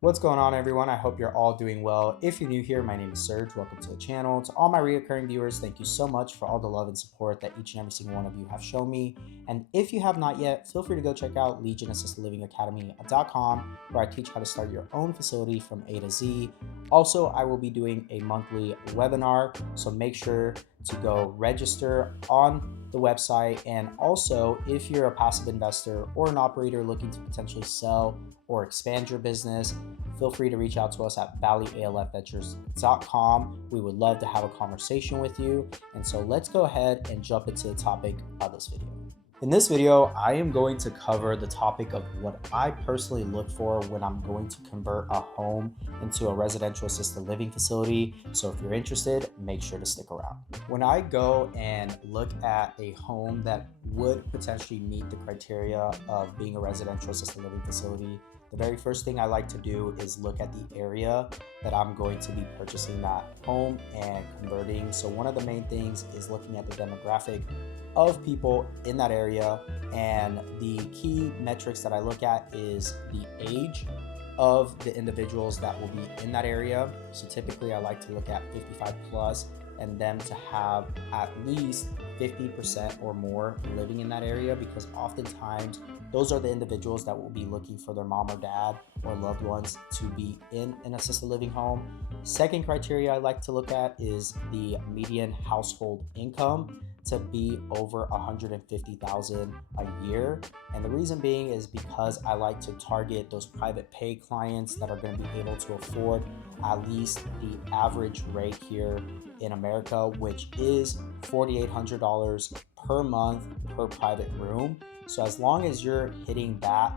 What's going on, everyone? I hope you're all doing well. If you're new here, my name is Serge. Welcome to the channel. To all my reoccurring viewers, thank you so much for all the love and support that each and every single one of you have shown me. And if you have not yet, feel free to go check out legionassistedlivingacademy.com, where I teach how to start your own facility from A to Z. Also, I will be doing a monthly webinar, so make sure to go register on the website. And also, if you're a passive investor or an operator looking to potentially sell or expand your business, feel free to reach out to us at valleyalfventures.com. We would love to have a conversation with you. And so let's go ahead and jump into the topic of this video. In this video, I am going to cover the topic of what I personally look for when I'm going to convert a home into a residential assisted living facility. So if you're interested, make sure to stick around. When I go and look at a home that would potentially meet the criteria of being a residential assisted living facility, the very first thing I like to do is look at the area that I'm going to be purchasing that home and converting. So one of the main things is looking at the demographic of people in that area. And the key metrics that I look at is the age of the individuals that will be in that area. So typically I like to look at 55 plus and them to have at least 50% or more living in that area, because oftentimes those are the individuals that will be looking for their mom or dad or loved ones to be in an assisted living home. Second criteria I like to look at is the median household income to be over 150,000 a year. And the reason being is because I like to target those private pay clients that are going to be able to afford at least the average rate here in America, which is $4,800 per month per private room. So as long as you're hitting that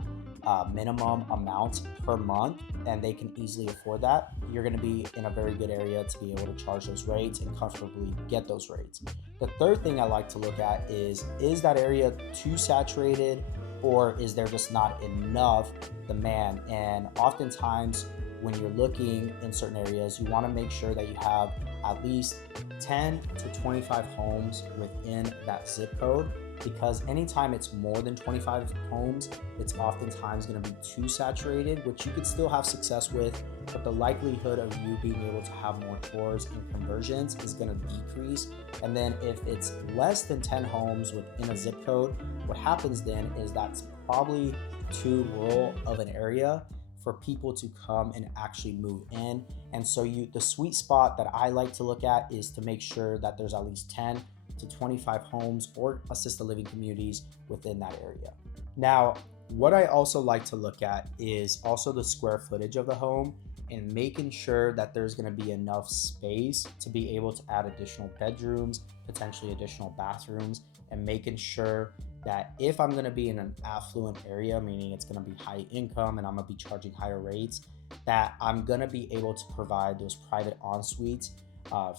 minimum amount per month and they can easily afford that, you're going to be in a very good area to be able to charge those rates and comfortably get those rates. The third thing I like to look at is that area too saturated, or is there just not enough demand? And oftentimes when you're looking in certain areas, you want to make sure that you have at least 10 to 25 homes within that zip code, because anytime it's more than 25 homes, it's oftentimes going to be too saturated, which you could still have success with, but the likelihood of you being able to have more tours and conversions is going to decrease. And then if it's less than 10 homes within a zip code, what happens then is that's probably too rural of an area for people to come and actually move in. And so the sweet spot that I like to look at is to make sure that there's at least 10 to 25 homes or assisted living communities within that area. Now, what I also like to look at is also the square footage of the home and making sure that there's going to be enough space to be able to add additional bedrooms, potentially additional bathrooms, and making sure that if I'm going to be in an affluent area, meaning it's going to be high income and I'm going to be charging higher rates, that I'm going to be able to provide those private en-suites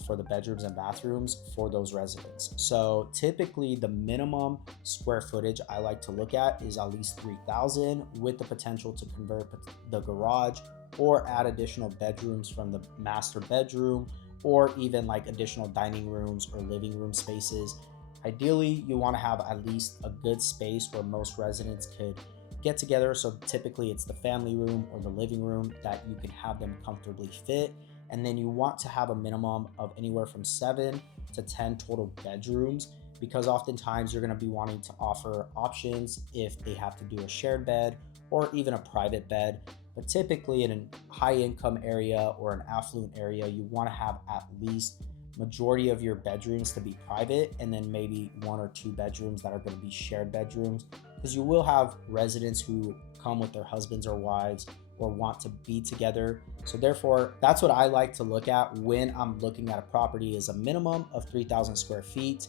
for the bedrooms and bathrooms for those residents. So typically the minimum square footage I like to look at is at least 3,000, with the potential to convert the garage or add additional bedrooms from the master bedroom, or even like additional dining rooms or living room spaces. Ideally, you want to have at least a good space where most residents could get together. So typically it's the family room or the living room that you can have them comfortably fit. And then you want to have a minimum of anywhere from 7 to 10 total bedrooms, because oftentimes you're going to be wanting to offer options if they have to do a shared bed or even a private bed. But typically in a high income area or an affluent area, you want to have at least majority of your bedrooms to be private, and then maybe 1 or 2 bedrooms that are going to be shared bedrooms, because you will have residents who come with their husbands or wives or want to be together. So therefore, that's what I like to look at when I'm looking at a property, is a minimum of 3,000 square feet,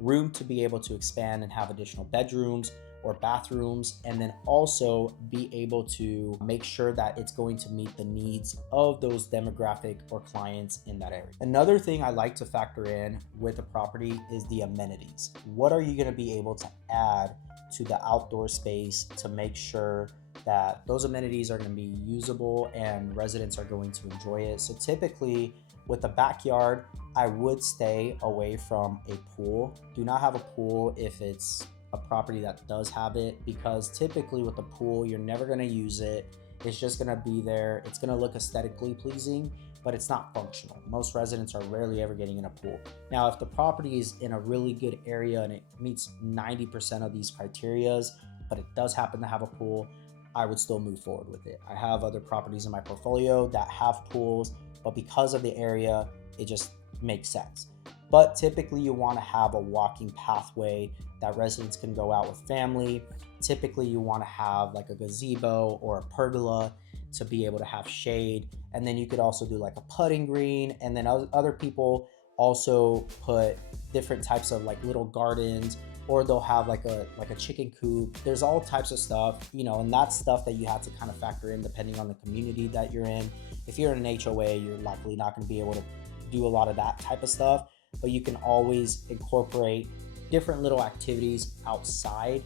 room to be able to expand and have additional bedrooms or bathrooms, and then also be able to make sure that it's going to meet the needs of those demographic or clients in that area. Another thing I like to factor in with a property is the amenities. What are you going to be able to add to the outdoor space to make sure that those amenities are going to be usable and residents are going to enjoy it? So typically with a backyard, I would stay away from a pool. Do not have a pool if it's a property that does have it, because typically with a pool, you're never going to use it. It's just going to be there. It's going to look aesthetically pleasing, but it's not functional. Most residents are rarely ever getting in a pool. Now, if the property is in a really good area and it meets 90% of these criterias, but it does happen to have a pool, I would still move forward with it. I have other properties in my portfolio that have pools, but because of the area, it just makes sense. But typically you want to have a walking pathway that residents can go out with family. Typically you want to have like a gazebo or a pergola to be able to have shade. And then you could also do like a putting green. And then other people also put different types of like little gardens, or they'll have like a chicken coop. There's all types of stuff, and that's stuff that you have to kind of factor in depending on the community that you're in. If you're in an HOA, you're likely not going to be able to do a lot of that type of stuff, but you can always incorporate different little activities outside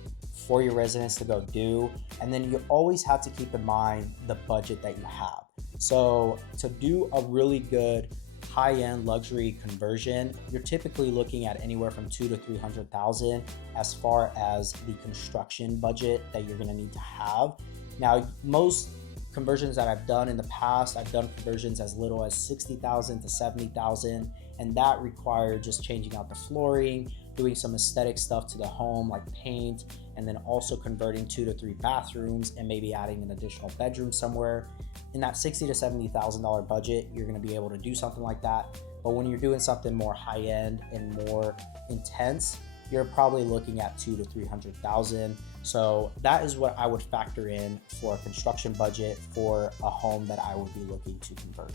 for your residents to go do. And then you always have to keep in mind the budget that you have. So to do a really good high-end luxury conversion, you're typically looking at anywhere from $200,000 to $300,000 as far as the construction budget that you're going to need to have. Now, most conversions that I've done in the past, I've done conversions as little as $60,000 to $70,000, and that required just changing out the flooring, doing some aesthetic stuff to the home like paint, and then also converting 2 to 3 bathrooms and maybe adding an additional bedroom somewhere. In that $60,000 to $70,000 budget, you're going to be able to do something like that. But when you're doing something more high-end and more intense, you're probably looking at $200,000 to $300,000. So that is what I would factor in for a construction budget for a home that I would be looking to convert.